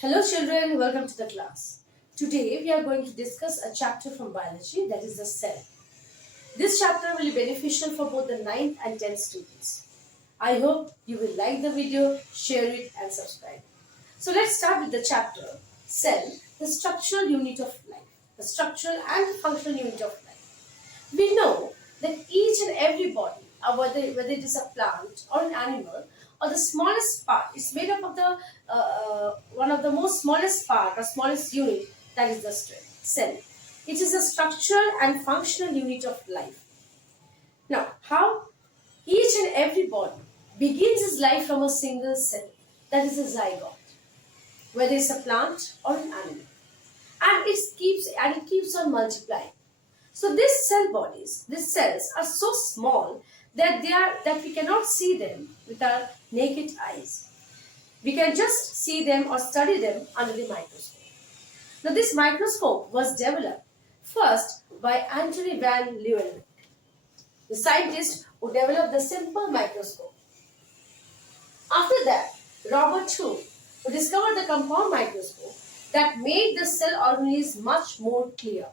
Hello children, welcome to the class. Today we are going to discuss a chapter from biology, that is the cell. This chapter will be beneficial for both the 9th and 10th students. I hope you will like the video, share it and subscribe. So let's start with the chapter Cell, the structural unit of life. The structural and functional unit of life. We know that each and every body, whether it is a plant or an animal, or the smallest part is made up of the one of the most smallest part or smallest unit, that is the cell. It is a structural and functional unit of life. Now, how each and every body begins its life from a single cell, that is a zygote, whether it's a plant or an animal, and it keeps on multiplying. So these cells are so small that we cannot see them with our naked eyes. We can just see them or study them under the microscope. Now this microscope was developed first by Antony van Leeuwenhoek, the scientist who developed the simple microscope. After that, Robert Hooke, who discovered the compound microscope that made the cell organism much more clear.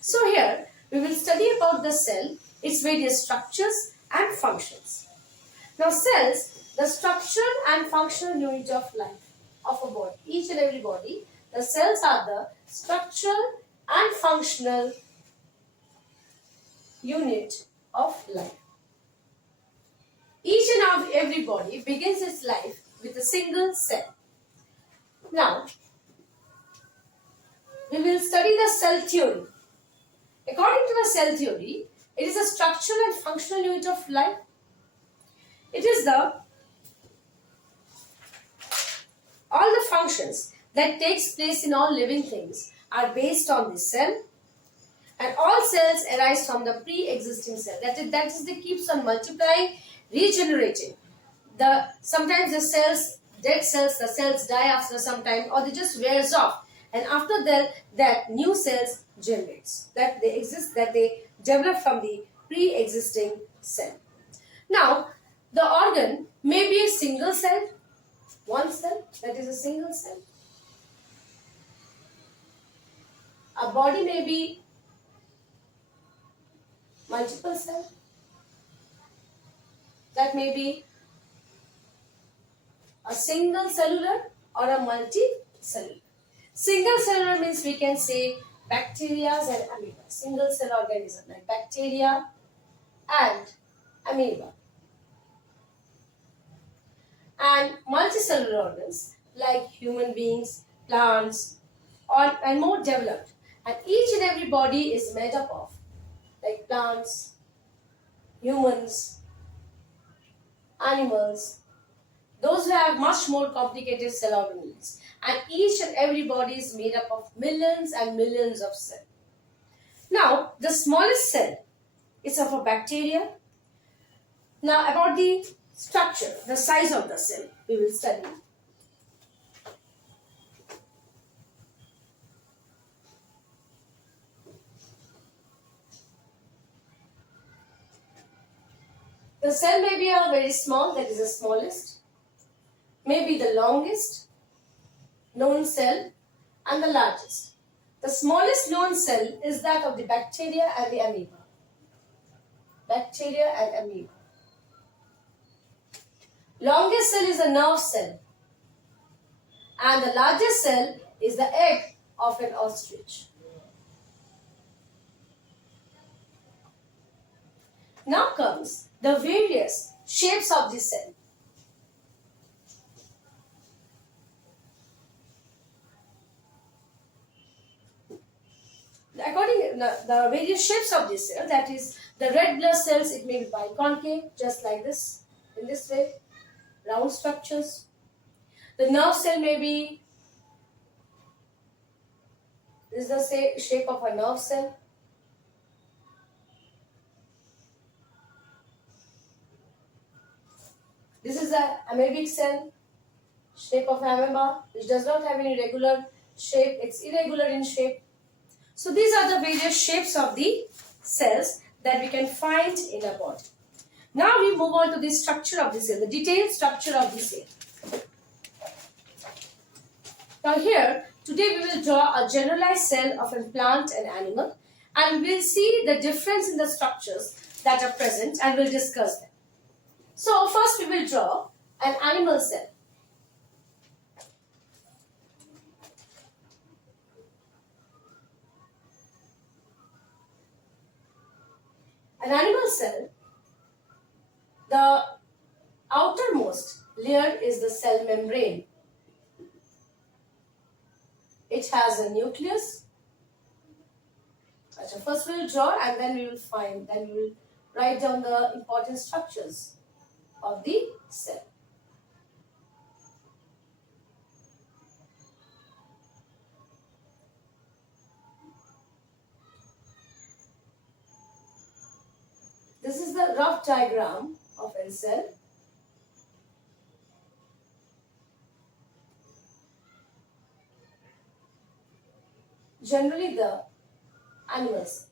So here we will study about the cell, its various structures and functions. Now cells, the structural and functional unit of life of a body, each and every body, the cells are the structural and functional unit of life. Each and every body begins its life with a single cell. Now, we will study the cell theory. According to the cell theory, it is a structural and functional unit of life. It is all the functions that takes place in all living things are based on the cell, and all cells arise from the pre-existing cell. That is, they keeps on multiplying, regenerating. Sometimes the cells, dead cells, the cells die after some time, or they just wears off, and after that new cells generates, that they develop from the pre-existing cell. Now, the organ may be a single cell, one cell, that is a single cell. A body may be multiple cell, that may be a single cellular or a multicellular. Single cellular means we can say bacteria and amoeba, single cell organism like bacteria and amoeba. And multicellular organs like human beings, plants, and more developed. And each and every body is made up of like plants, humans, animals, those who have much more complicated cell organelles. And each and every body is made up of millions and millions of cells. Now, the smallest cell is of a bacteria. Now, about the structure, the size of the cell, we will study. The cell may be a very small, that is the smallest, may be the longest known cell, and the largest. The smallest known cell is that of the bacteria and the amoeba. Bacteria and amoeba. Longest cell is a nerve cell, and the largest cell is the egg of an ostrich. Now comes the various shapes of the cell. According to the various shapes of this cell, that is, the red blood cells, it may be biconcave, just like this, in this way, round structures. The nerve cell may be, this is the shape of a nerve cell. This is the amoebic cell, shape of amoeba, which does not have any regular shape, it's irregular in shape. So these are the various shapes of the cells that we can find in a body. Now we move on to the structure of the cell, the detailed structure of the cell. Now here, today we will draw a generalized cell of a plant and animal, and we'll see the difference in the structures that are present and we'll discuss them. So first we will draw an animal cell. An animal cell, the outermost layer is the cell membrane. It has a nucleus. So first we will draw and then we will write down the important structures of the cell. This is the rough diagram of a cell. Generally the animals.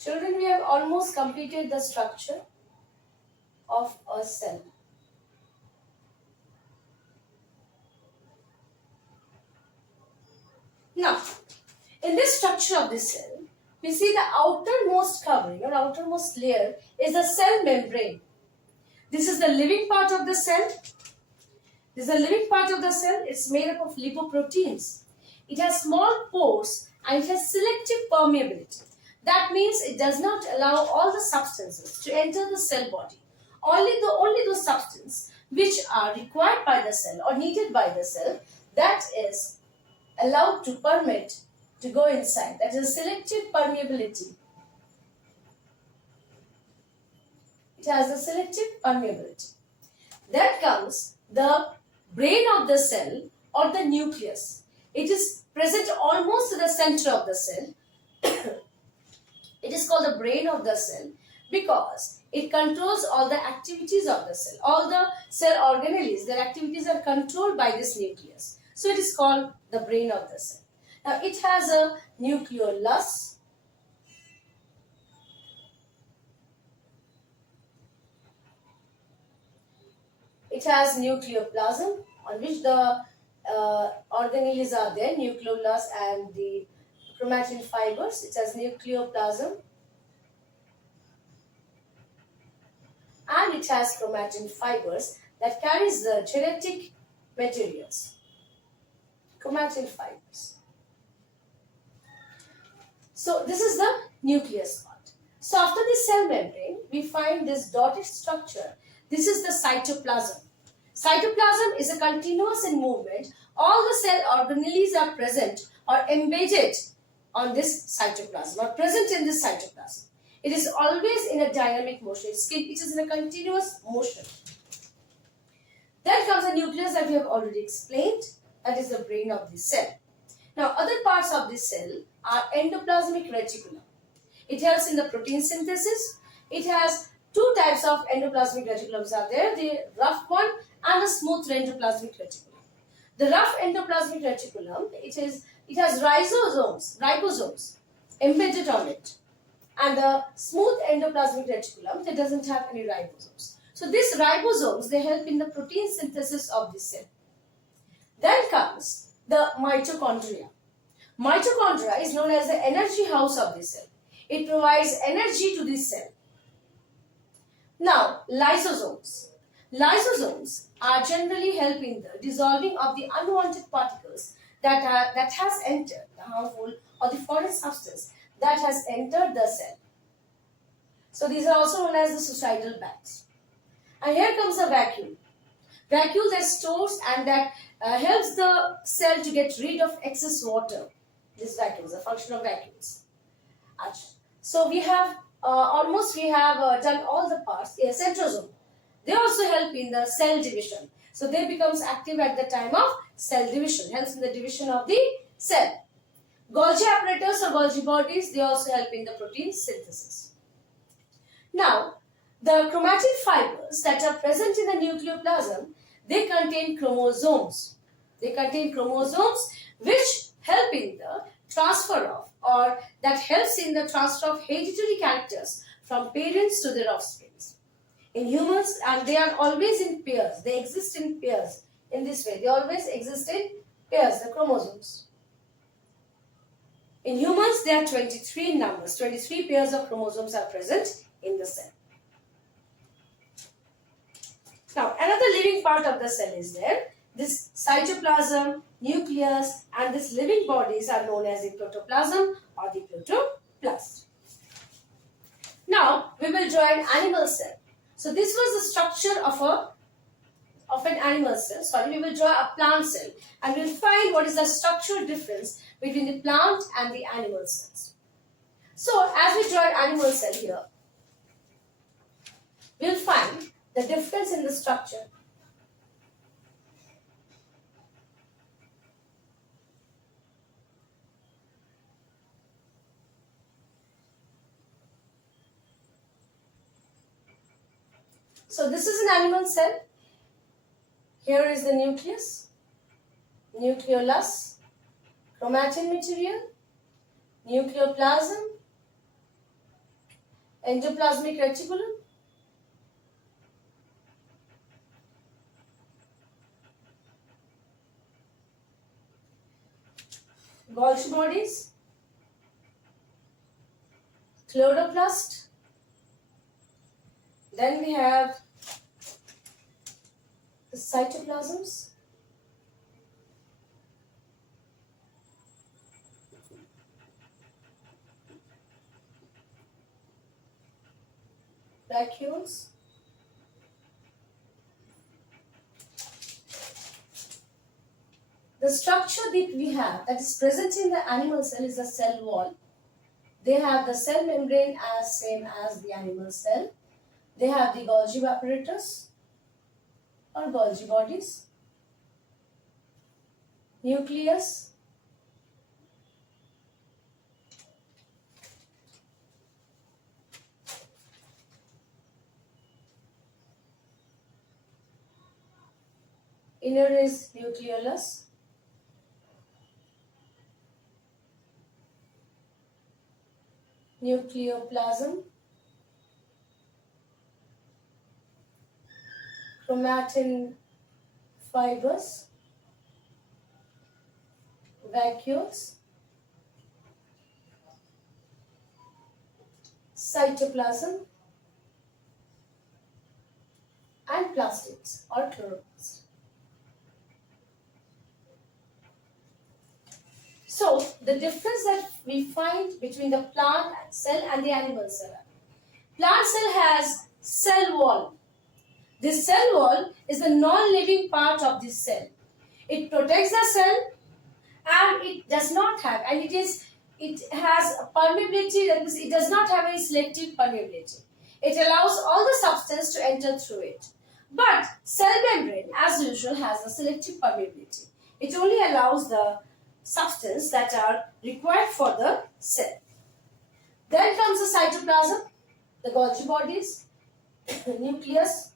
Children, we have almost completed the structure of a cell. Now, in this structure of the cell, we see the outermost covering or outermost layer is the cell membrane. This is the living part of the cell. This is the living part of the cell. It's made up of lipoproteins. It has small pores and it has selective permeability. That means it does not allow all the substances to enter the cell body. Only those substances which are required by the cell or needed by the cell, that is allowed to permit to go inside. That is selective permeability. It has a selective permeability. Then comes the brain of the cell or the nucleus. It is present almost at the center of the cell. It is called the brain of the cell because it controls all the activities of the cell. All the cell organelles, their activities are controlled by this nucleus. So it is called the brain of the cell. Now it has a nucleolus. It has nucleoplasm on which the organelles are there, nucleolus and the chromatin fibers. It has nucleoplasm and it has chromatin fibers that carries the genetic materials. Chromatin fibers. So this is the nucleus part. So after the cell membrane, we find this dotted structure. This is the cytoplasm. Cytoplasm is a continuous in movement. All the cell organelles are present or embedded on this cytoplasm or present in this cytoplasm. It is always in a dynamic motion. It is in a continuous motion. Then comes the nucleus that we have already explained. That is the brain of the cell. Now, other parts of this cell are endoplasmic reticulum. It helps in the protein synthesis. It has two types of endoplasmic reticulums are there, the rough one and the smooth endoplasmic reticulum. The rough endoplasmic reticulum, it has ribosomes embedded on it. And the smooth endoplasmic reticulum, that doesn't have any ribosomes. So these ribosomes, they help in the protein synthesis of the cell. Then comes the mitochondria. Mitochondria is known as the energy house of the cell. It provides energy to the cell. Now, lysosomes. Lysosomes are generally help in the dissolving of the unwanted particles that has entered the harmful or the foreign substance that has entered the cell. So these are also known as the suicidal bags. And here comes a vacuole. Vacuole that stores and that helps the cell to get rid of excess water. This vacuole is a function of vacuoles. So we have done all the parts. A centrosome. They also help in the cell division. So they becomes active at the time of cell division. Helps in the division of the cell. Golgi apparatus or Golgi bodies, they also help in the protein synthesis. Now, the chromatin fibers that are present in the nucleoplasm, they contain chromosomes. They contain chromosomes which help in the transfer of, or that helps in the transfer of hereditary characters from parents to their offspring. In humans, and they are always in pairs. They exist in pairs in this way. They always exist in pairs, the chromosomes. In humans, there are 23 numbers. 23 pairs of chromosomes are present in the cell. Now, another living part of the cell is there. This cytoplasm, nucleus, and these living bodies are known as the protoplasm or the protoplast. Now, we will draw an animal cell. So, this was the structure of an animal cell. Sorry, we will draw a plant cell and we will find what is the structural difference between the plant and the animal cells. So, as we draw an animal cell here, we will find the difference in the structure. So, this is an animal cell. Here is the nucleus, nucleolus, chromatin material, nucleoplasm, endoplasmic reticulum, Golgi bodies, chloroplast. Then we have the cytoplasms, vacuoles, the structure that we have that is present in the animal cell is the cell wall. They have the cell membrane as same as the animal cell. They have the Golgi apparatus or Golgi bodies, nucleus, inner is nucleolus, nucleoplasm, chromatin fibers, vacuoles, cytoplasm, and plastids or chloroplasts. So, the difference that we find between the plant cell and the animal cell. Plant cell has cell wall. This cell wall is the non-living part of this cell. It protects the cell and it does not have, and it has permeability, that means it does not have any selective permeability. It allows all the substance to enter through it. But cell membrane, as usual, has a selective permeability. It only allows the substance that are required for the cell. Then comes the cytoplasm, the Golgi bodies, nucleus,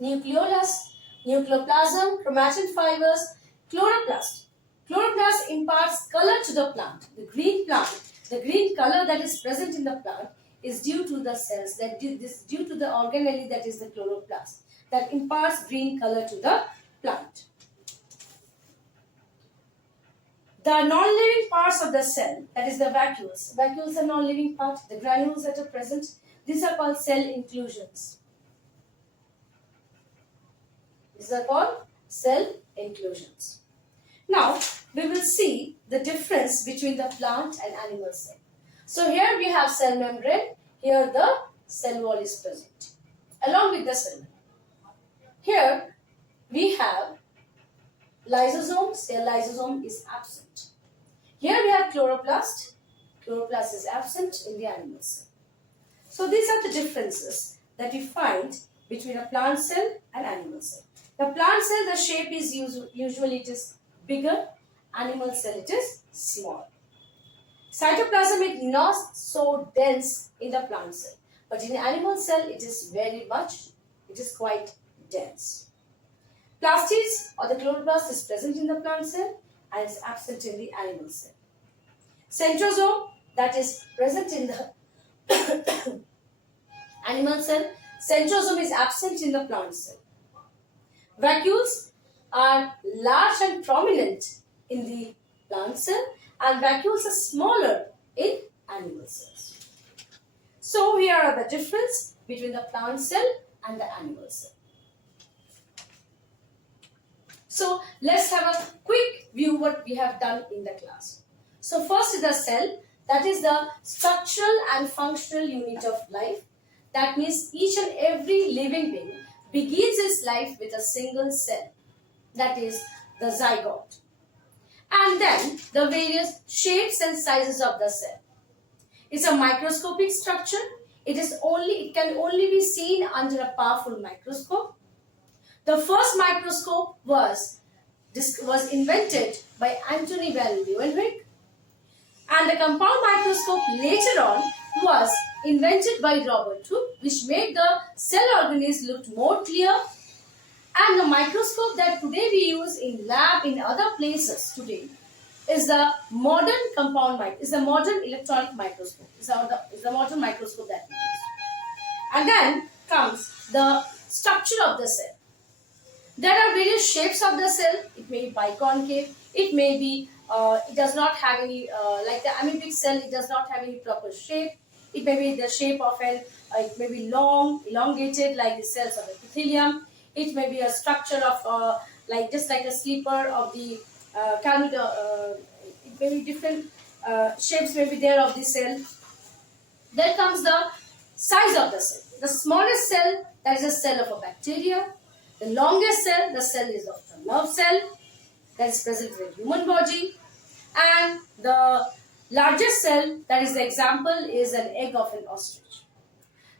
nucleolus, nucleoplasm, chromatin fibers, chloroplast. Chloroplast imparts color to the plant. The green color that is present in the plant is due to the cells, due to the organelle that is the chloroplast, that imparts green color to the plant. The non-living parts of the cell, that is the vacuoles. Vacuoles are non-living part. The granules that are present, these are called cell inclusions. These are called cell inclusions. Now, we will see the difference between the plant and animal cell. So here we have cell membrane, here the cell wall is present, along with the cell membrane. Here we have lysosomes, here lysosome is absent. Here we have chloroplast, chloroplast is absent in the animal cell. So these are the differences that we find between a plant cell and animal cell. The plant cell, the shape is usually it is bigger, animal cell it is small. Cytoplasm is not so dense in the plant cell, but in the animal cell it is quite dense. Plastis or the chloroplast is present in the plant cell and is absent in the animal cell. Centrosome, that is present in the animal cell, centrosome is absent in the plant cell. Vacuoles are large and prominent in the plant cell, and vacuoles are smaller in animal cells. So here are the difference between the plant cell and the animal cell. So let's have a quick view what we have done in the class. So first is the cell, that is the structural and functional unit of life. That means each and every living being begins its life with a single cell, that is the zygote. And then the various shapes and sizes of the cell. It's a microscopic structure. It can only be seen under a powerful microscope. The first microscope was invented by Antony van Leeuwenhoek, and the compound microscope later on was invented by Robert Hooke, which made the cell organisms look more clear. And the microscope that today we use in lab in other places today is the modern is the modern electronic microscope. Is the modern microscope that we use. And then comes the structure of the cell. There are various shapes of the cell. It may be biconcave. It may be, it does not have any, like the amoebic cell, it does not have any proper shape. It may be the shape of it may be long, elongated like the cells of epithelium. It may be a structure of, just like a sleeper of the it may be different shapes may be there of the cell. Then comes the size of the cell. The smallest cell, that is a cell of a bacteria. The longest cell, the cell is of the nerve cell that is present in the human body. And the largest cell, that is the example, is an egg of an ostrich.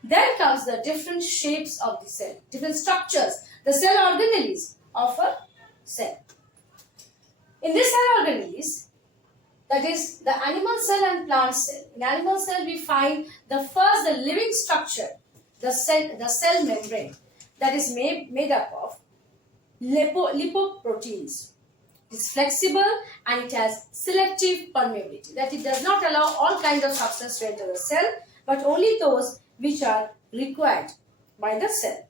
Then comes the different shapes of the cell, different structures, the cell organelles of a cell. In this cell organelles, that is the animal cell and plant cell. In animal cell, we find the living structure, the cell membrane, that is made up of lipoproteins. It is flexible and it has selective permeability, that it does not allow all kinds of substance to enter the cell, but only those which are required by the cell.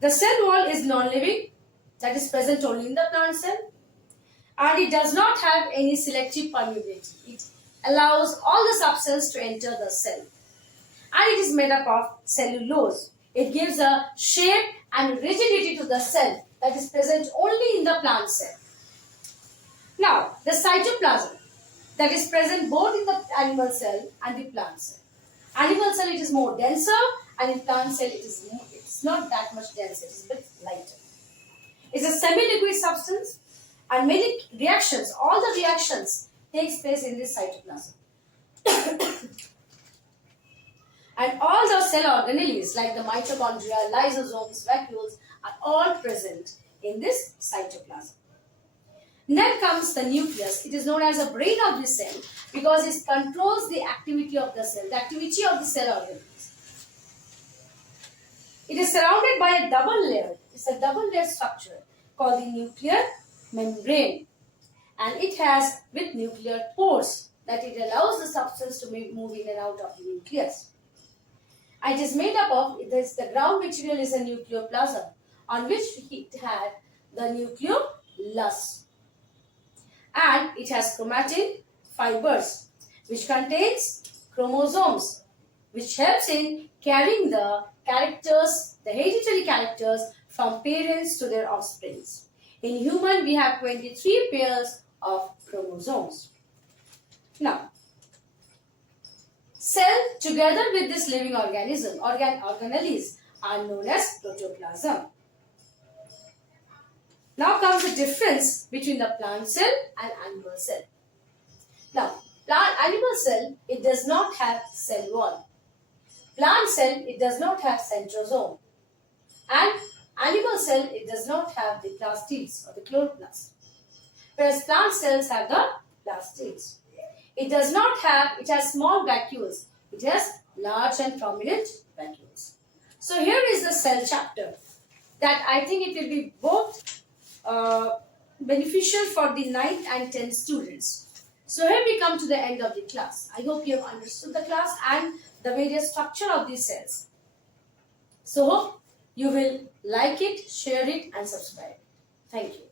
The cell wall is non-living, that is present only in the plant cell, and it does not have any selective permeability. It allows all the substance to enter the cell. And it is made up of cellulose. It gives a shape and rigidity to the cell that is present only in the plant cell. Now, the cytoplasm that is present both in the animal cell and the plant cell. Animal cell it is more denser, and in plant cell it's not that much denser, it is a bit lighter. It's a semi-liquid substance, and many reactions, all the reactions takes place in this cytoplasm. And all the cell organelles like the mitochondria, lysosomes, vacuoles are all present in this cytoplasm. Then comes the nucleus. It is known as the brain of the cell because it controls the activity of the cell, the activity of the cell organisms. It is surrounded by a double layer. It's a double layer structure called the nuclear membrane, and it has with nuclear pores that it allows the substance to move in and out of the nucleus. And it is made up of, the ground material is a nucleoplasm on which it had the nucleolus. And it has chromatin fibers which contains chromosomes which helps in carrying the characters, the hereditary characters from parents to their offsprings. In human, we have 23 pairs of chromosomes. Now, cell together with this living organism, organelles are known as protoplasm. Now comes the difference between the plant cell and animal cell. Now, animal cell, it does not have cell wall. Plant cell, it does not have centrosome. And animal cell, it does not have the plastids or the chloroplast. Whereas plant cells have the plastids. It has small vacuoles. It has large and prominent vacuoles. So here is the cell chapter that I think it will be both beneficial for the 9th and 10th students. So here we come to the end of the class. I hope you have understood the class and the various structure of these cells. So hope you will like it, share it and subscribe. Thank you.